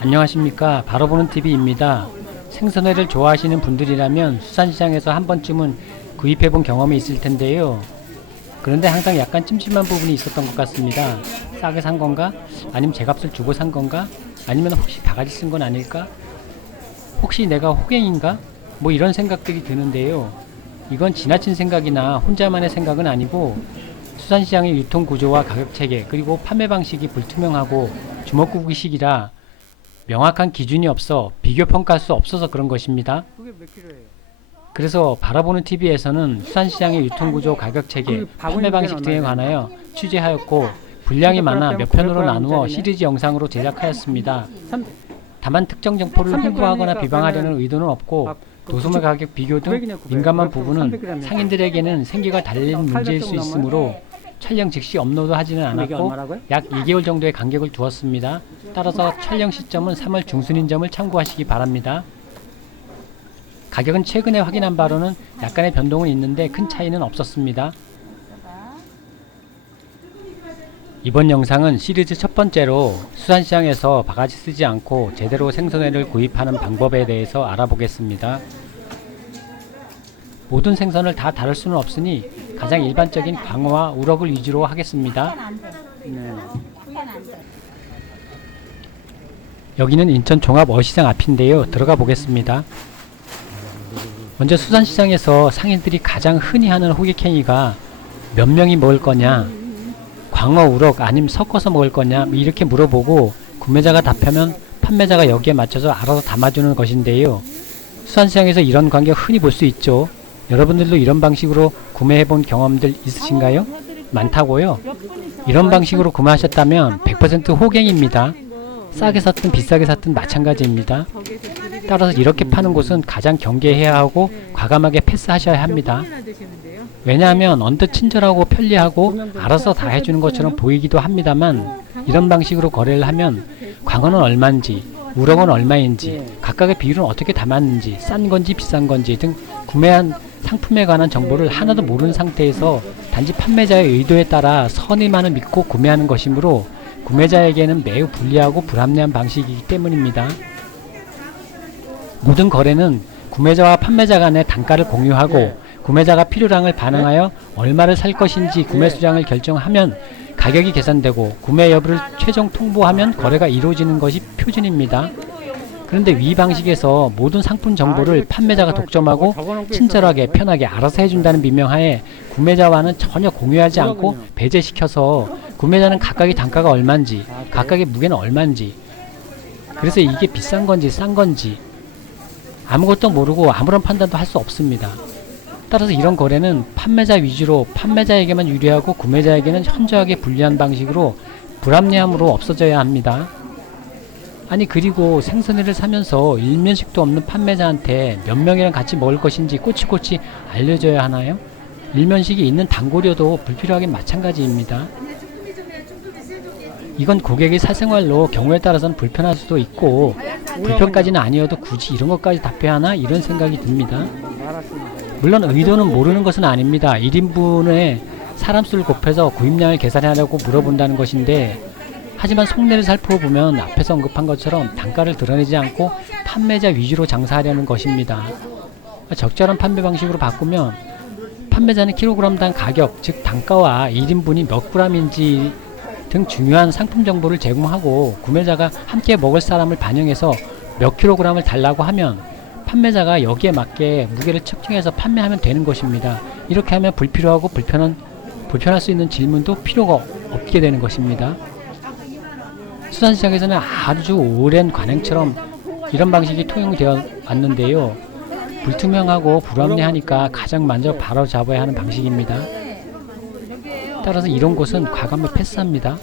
안녕하십니까. 바로보는 TV입니다. 생선회를 좋아하시는 분들이라면 수산시장에서 한 번쯤은 구입해본 경험이 있을 텐데요. 그런데 항상 약간 찜찜한 부분이 있었던 것 같습니다. 싸게 산 건가? 아니면 제 값을 주고 산 건가? 아니면 혹시 바가지 쓴 건 아닐까? 혹시 내가 호갱인가? 뭐 이런 생각들이 드는데요. 이건 지나친 생각이나 혼자만의 생각은 아니고 수산시장의 유통구조와 가격체계 그리고 판매 방식이 불투명하고 주먹구구식이라 명확한 기준이 없어 비교평가할 수 없어서 그런 것입니다. 그게 몇 킬로예요? 그래서 바라보는 TV에서는 수산시장의 유통구조, 가격체계, 판매 방식 등에 관하여 취재하였고 분량이 많아 몇 편으로 나누어 시리즈 영상으로 제작하였습니다. 다만 특정 정보를 홍보하거나 비방하려는 의도는 없고 도소매 가격 비교 등 민감한 부분은 상인들에게는 생계가 달린 문제일 수 있으므로 촬영 즉시 업로드하지는 않았고 약 2개월 정도의 간격을 두었습니다. 따라서 촬영 시점은 3월 중순인 점을 참고하시기 바랍니다. 가격은 최근에 확인한 바로는 약간의 변동은 있는데 큰 차이는 없었습니다. 이번 영상은 시리즈 첫 번째로 수산시장에서 바가지 쓰지 않고 제대로 생선회를 구입하는 방법에 대해서 알아보겠습니다. 모든 생선을 다 다룰 수는 없으니 가장 일반적인 광어와 우럭을 위주로 하겠습니다. 여기는 인천 종합어시장 앞인데요. 들어가 보겠습니다. 먼저 수산시장에서 상인들이 가장 흔히 하는 호객행위가 몇 명이 먹을 거냐, 광어, 우럭 아니면 섞어서 먹을 거냐 이렇게 물어보고 구매자가 답하면 판매자가 여기에 맞춰서 알아서 담아주는 것인데요. 수산시장에서 이런 광경 흔히 볼 수 있죠. 여러분들도 이런 방식으로 구매해본 경험들 있으신가요? 많다고요? 이런 방식으로 구매하셨다면 100% 호갱입니다. 싸게 샀든 비싸게 샀든 마찬가지입니다. 따라서 이렇게 파는 곳은 가장 경계해야 하고 과감하게 패스하셔야 합니다. 왜냐하면 언뜻 친절하고 편리하고 알아서 다 해주는 것처럼 보이기도 합니다만 이런 방식으로 거래를 하면 광어는 얼마인지 우럭은 얼마인지 각각의 비율은 어떻게 담았는지 싼 건지 비싼 건지 등 구매한 상품에 관한 정보를 하나도 모르는 상태에서 단지 판매자의 의도에 따라 선의만을 믿고 구매하는 것이므로 구매자에게는 매우 불리하고 불합리한 방식이기 때문입니다. 모든 거래는 구매자와 판매자 간의 단가를 공유하고 구매자가 필요량을 반영하여 얼마를 살 것인지 구매 수량을 결정하면 가격이 계산되고 구매 여부를 최종 통보하면 거래가 이루어지는 것이 표준입니다. 그런데 위 방식에서 모든 상품 정보를 판매자가 독점하고 친절하게 편하게 알아서 해준다는 민명하에 구매자와는 전혀 공유하지 않고 배제시켜서 구매자는 각각의 단가가 얼마인지 각각의 무게는 얼마인지 그래서 이게 비싼 건지 싼 건지 아무것도 모르고 아무런 판단도 할 수 없습니다. 따라서 이런 거래는 판매자 위주로 판매자에게만 유리하고 구매자에게는 현저하게 불리한 방식으로 불합리함으로 없어져야 합니다. 아니 그리고 생선회를 사면서 일면식도 없는 판매자한테 몇 명이랑 같이 먹을 것인지 꼬치꼬치 알려줘야 하나요? 일면식이 있는 단골이어도 불필요하긴 마찬가지입니다. 이건 고객의 사생활로 경우에 따라서는 불편할 수도 있고 불편까지는 아니어도 굳이 이런 것까지 답해야 하나 이런 생각이 듭니다. 물론 의도는 모르는 것은 아닙니다. 1인분에 사람 수를 곱해서 구입량을 계산하려고 물어본다는 것인데 하지만 속내를 살펴보면 앞에서 언급한 것처럼 단가를 드러내지 않고 판매자 위주로 장사하려는 것입니다. 적절한 판매 방식으로 바꾸면 판매자는 킬로그램당 가격, 즉 단가와 1인분이 몇 g인지 등 중요한 상품 정보를 제공하고 구매자가 함께 먹을 사람을 반영해서 몇 킬로그램을 달라고 하면 판매자가 여기에 맞게 무게를 측정해서 판매하면 되는 것입니다. 이렇게 하면 불필요하고 불편할 수 있는 질문도 필요가 없게 되는 것입니다. 수산시장에서는 아주 오랜 관행처럼 이런 방식이 통용되어 왔는데요. 불투명하고 불합리하니까 가장 먼저 바로 잡아야 하는 방식입니다. 따라서 이런 곳은 과감히 패스합니다.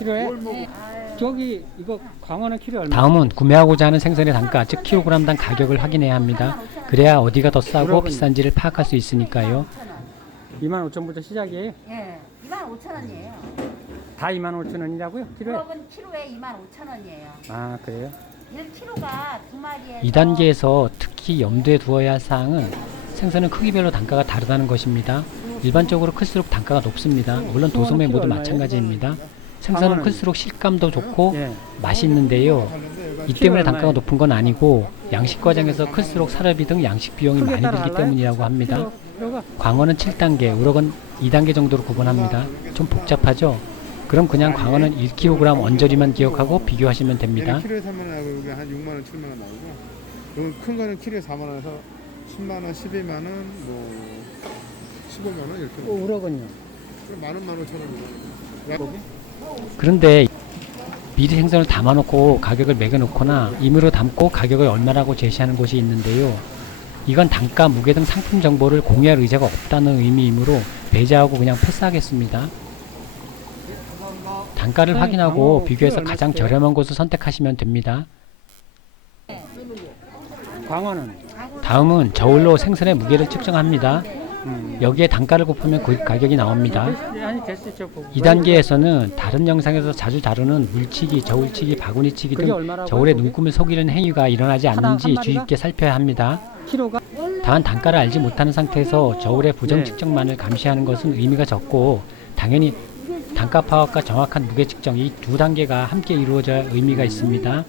저기 이거 광어는 키로 얼마? 다음은 구매하고자 하는 생선의 단가, 즉 킬로그램당 가격을 확인해야 합니다. 그래야 어디가 더 싸고 비싼지를 파악할 수 있으니까요. 25,000원부터 시작이에요? 예, 25,000원이에요. 다 25,000원이라고요? 키로에? 우럭은 키로에 25,000원이에요. 아 그래요? 1kg가 두 마리에서 2단계에서 특히 염두에 두어야 할 사항은 생선은 크기별로 단가가 다르다는 것입니다. 일반적으로 클수록 단가가 높습니다. 물론 도소매 모두 마찬가지입니다. 생선은 클수록 식감도 좋고 맛있는데요. 이 때문에 단가가 높은 건 아니고 양식 과정에서 클수록 사료비 등 양식 비용이 많이 들기 때문이라고 합니다. 광어는 7단계, 우럭은 2단계 정도로 구분합니다. 좀 복잡하죠? 그럼 그냥 광어는 1kg 언저리만 기억하고 비교하시면 됩니다. 키로에 3만 원 하고 여기 한 6만 원, 7만 원 나오고 여기 큰 거는 키로에 4만 원에서 10만 원, 12만 원, 뭐 15만 원 이렇게. 우럭은요? 그럼 만 원, 15,000원. 그런데 미리 생선을 담아놓고 가격을 매겨놓거나 임의로 담고 가격을 얼마라고 제시하는 곳이 있는데요. 이건 단가, 무게 등 상품 정보를 공유할 의사가 없다는 의미이므로 배제하고 그냥 패스하겠습니다. 단가를 확인하고 비교해서 가장 저렴한 곳을 선택하시면 됩니다. 광어는? 다음은 저울로 생선의 무게를 측정합니다. 여기에 단가를 곱하면 그 가격이 나옵니다. 아니 됐죠. 2단계에서는 다른 영상에서 자주 다루는 물치기, 저울치기, 바구니치기 등 저울에 눈금을 속이는 행위가 일어나지 않는지 주의 깊게 살펴야 합니다. 키로가? 다만 단가를 알지 못하는 상태에서 저울의 부정 측정만을 감시하는 것은 의미가 적고 당연히 단가 파악과 정확한 무게 측정 이 두 단계가 함께 이루어져야 의미가 있습니다.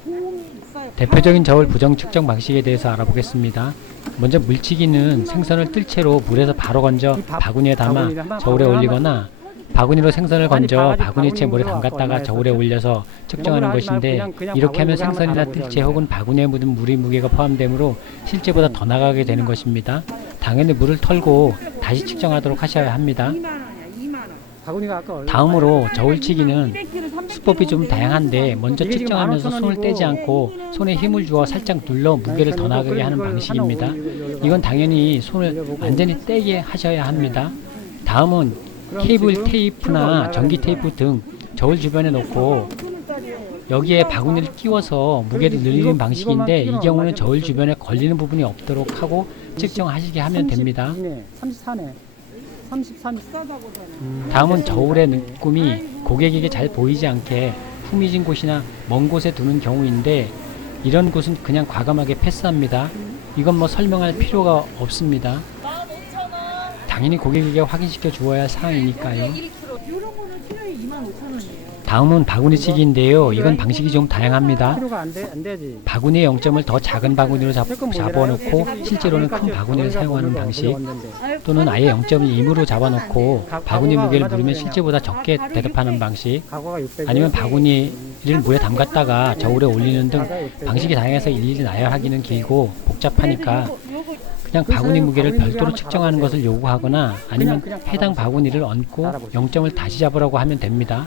대표적인 저울 부정 측정 방식에 대해서 알아보겠습니다. 먼저 물치기는 생선을 뜰 채로 물에서 바로 건져 바구니에 담아 저울에 올리거나 바구니로 생선을 건져 바구니채 물에 담갔다가 저울에 올려서 측정하는 것인데 이렇게 하면 생선이나 뜰채 혹은 바구니에 묻은 물의 무게가 포함되므로 실제보다 더 나가게 되는 것입니다. 당연히 물을 털고 다시 측정하도록 하셔야 합니다. 다음으로 저울치기는 수법이 좀 다양한데 먼저 측정하면서 손을 떼지 않고 손에 힘을 주어 살짝 눌러 무게를 더 나가게 하는 방식입니다. 이건 당연히 손을 완전히 떼게 하셔야 합니다. 다음은 케이블 테이프나 전기 테이프 등 저울 주변에 놓고 여기에 바구니를 끼워서 무게를 늘리는 방식인데 이 경우는 저울 주변에 걸리는 부분이 없도록 하고 측정하시게 하면 됩니다. 34네. 33 다음은 저울의 눈금이 고객에게 잘 보이지 않게 후미진 곳이나 먼 곳에 두는 경우인데 이런 곳은 그냥 과감하게 패스합니다. 이건 뭐 설명할 필요가 없습니다. 당연히 고객에게 확인시켜 주어야 할 사항이니까요. 다음은 바구니치기인데요. 이건 방식이 좀 다양합니다. 키로가 안 되지. 바구니의 0점을 더 작은 바구니로 잡아놓고 실제로는 큰 바구니를 사용하는 방식 또는 아예 0점을 임으로 잡아놓고 바구니 무게를 물으면 실제보다 적게 대답하는 방식 아니면 바구니를 물에 담갔다가 저울에 올리는 등 방식이 다양해서 일일이 나열하기는 길고 복잡하니까 그냥 바구니 무게를 별도로 측정하는 것을 요구하거나 아니면 해당 바구니를 얹고 0점을 다시 잡으라고 하면 됩니다.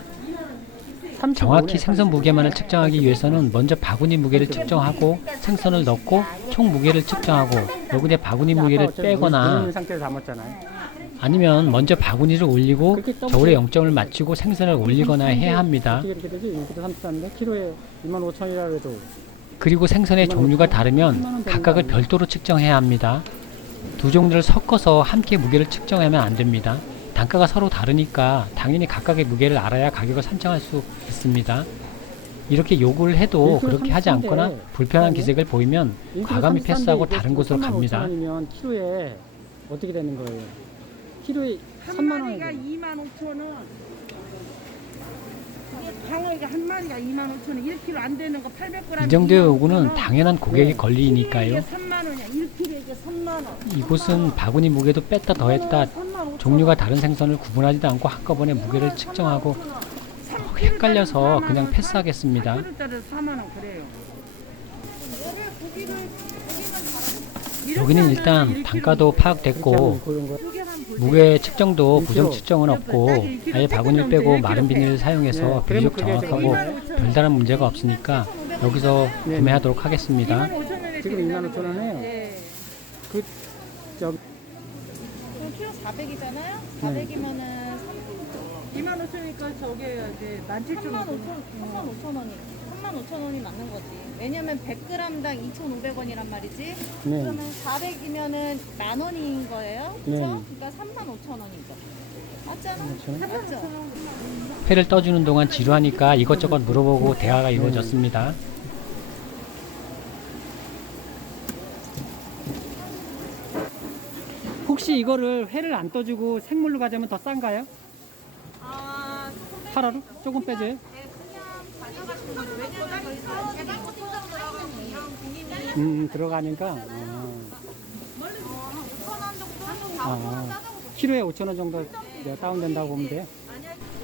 정확히 생선 무게만을 측정하기 위해서는 먼저 바구니 무게를 측정하고 생선을 넣고 총 무게를 측정하고 여기에 바구니 무게를 빼거나 아니면 먼저 바구니를 올리고 저울에 0점을 맞추고 생선을 올리거나 해야 합니다. 그리고 생선의 종류가 다르면 각각을 별도로 측정해야 합니다. 두 종류를 섞어서 함께 무게를 측정하면 안 됩니다. 단가가 서로 다르니까 당연히 각각의 무게를 알아야 가격을 산정할 수 있습니다. 이렇게 요구를 해도 그렇게 하지 않거나 불편한 기색을 보이면 과감히 패스하고 다른 곳으로 갑니다. 키로에 어떻게 되는 거예요? 키로에 3만 원이가 2만 5천 원. 광어가 한 마리가 2만 5천 원. 1kg 안 되는 거 800g. 이 정도의 요구는 당연한 고객의 권리이니까요. 3만 원이야. 1kg에 3만 원. 이곳은 바구니 무게도 뺐다 더했다 종류가 다른 생선을 구분하지도 않고 한꺼번에 무게를 측정하고 헷갈려서 그냥 패스하겠습니다. 4만 원 그래요. 여기는 일단 단가도 파악됐고 무게 측정도 부정 측정은 없고 아예 바구니를 빼고 마른 비닐을 사용해서 비교적 정확하고 별다른 문제가 없으니까 여기서 구매하도록 하겠습니다. 지금 2만 5천 원이에요. 그 저기 키로 400이잖아요. 400이면은 2만 5천이니까 저게 이제 17,000원. 35,000원이 맞는 거지. 왜냐면 100g당 2,500원이란 말이지. 그러면 400이면은 만 원인 거예요. 그렇죠? 그러니까 35,000원이죠. 맞잖아. 맞죠? 회를 떠주는 동안 지루하니까 이것저것 물어보고 대화가 이루어졌습니다. 혹시 이거를 회를 안 떠주고 생물로 가자면 더 싼가요? 하루로? 조금 빼줘요? 네, 그냥 가져가시는 거죠. 왜냐면 저희가 들어가니까. 키로에 5,000원 정도 다운된다고 보면 돼.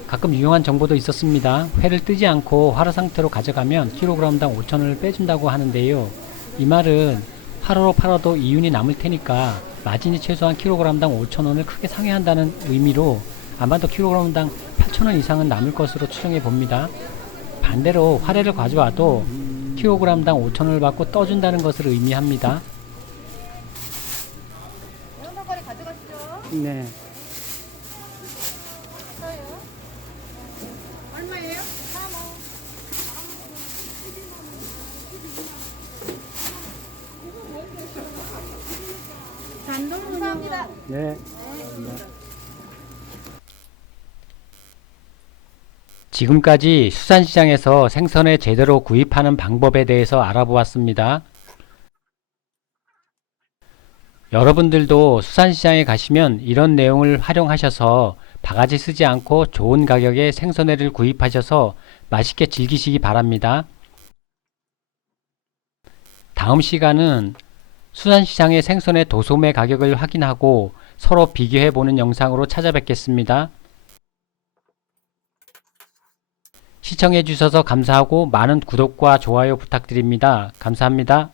가끔 유용한 정보도 있었습니다. 회를 뜨지 않고 화로 상태로 가져가면 킬로그램당 5,000원을 빼준다고 하는데요. 이 말은 화로로 팔아도 이윤이 남을 테니까 마진이 최소한 킬로그램당 5,000원을 크게 상회한다는 의미로 아마도 킬로그램당 8,000원 이상은 남을 것으로 추정해 봅니다. 반대로 화래를 가져와도 킬로그램당 5,000원을 받고 떠준다는 것을 의미합니다. 영상거리 가져가시죠. 네. 얼마예요? 감사합니다. 네. 지금까지 수산시장에서 생선을 제대로 구입하는 방법에 대해서 알아보았습니다. 여러분들도 수산시장에 가시면 이런 내용을 활용하셔서 바가지 쓰지 않고 좋은 가격에 생선회를 구입하셔서 맛있게 즐기시기 바랍니다. 다음 시간은 수산시장의 생선의 도소매 가격을 확인하고 서로 비교해보는 영상으로 찾아뵙겠습니다. 시청해주셔서 감사하고 많은 구독과 좋아요 부탁드립니다. 감사합니다.